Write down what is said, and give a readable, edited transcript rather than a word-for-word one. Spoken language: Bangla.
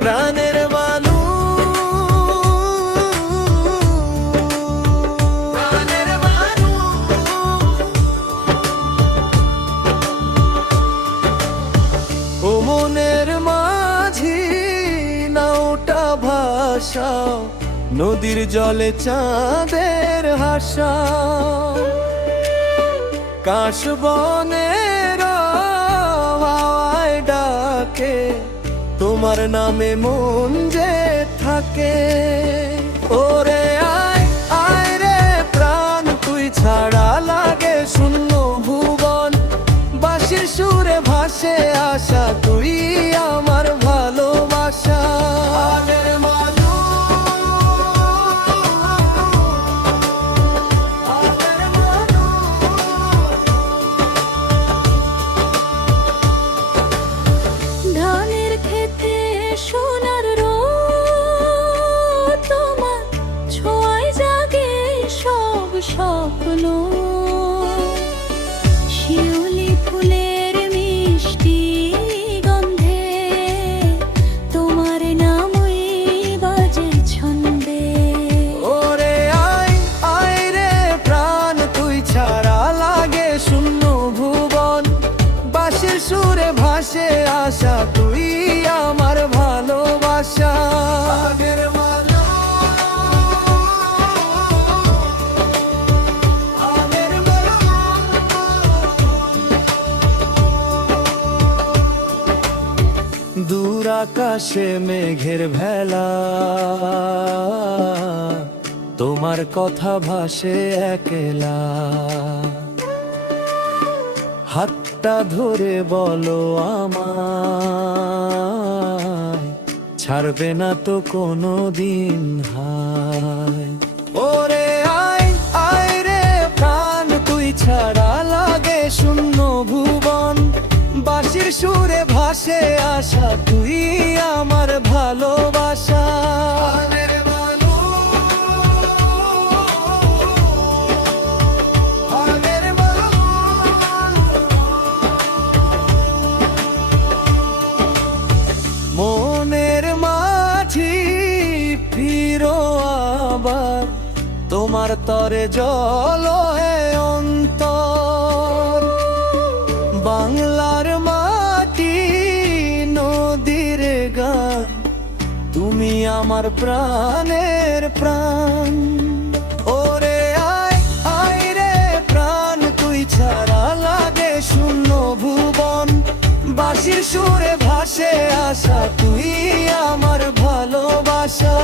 প্রাণের মানুষ, প্রাণের মানুষ। ও মনের মাঝি নাওটা ভাষাও, নদীর জলে চাঁদের হাসা, কাশবনের হাওয়ায় ডাকে, তোমার নামে মন যে থাকে। ওরে আয় আয় রে প্রাণ, তুই ছাড়া লাগে শূন্য ভুবন, বাঁশির সুরে ভাসে আশা, তুই আমার ভালোবাসা। সোনার রোদ তোমার ছোঁয়ায় জাগে সব স্বপ্ন, শিউলি ফুলের মিষ্টি গন্ধে তোমার নামই বাজে ছন্দে। ওরে আয় আয় রে প্রাণ, তুই ছাড়া লাগে শূন্য ভুবন, বাঁশির সুরে ভাসে আশা, তুই আমার ভালোবাসা। দূর আকাশে মেঘের ভেলা, তোমার কথা ভাসে একলা, হাতটা ধরে বলো আমায়, ছাড়বে না তো কোনো দিন হায়। ওরে আয় আয় রে প্রাণ, তুই ছাড়া লাগে শূন্য ভুবন, বাঁশির সুরে ভাসে আশা, তুই আমার ভালোবাসা। মনের মাঝি ফিরো আবার, তোমার তরে জল হে অন্তর, বাংলার মাটি নদীর গান, তুমি আমার প্রাণের প্রাণ। ওরে আয় আয় রে প্রাণ, তুই ছাড়া লাগে শূন্য ভুবন, বাঁশির সুরে ভাসে আশা, তুই আমার ভালোবাসা।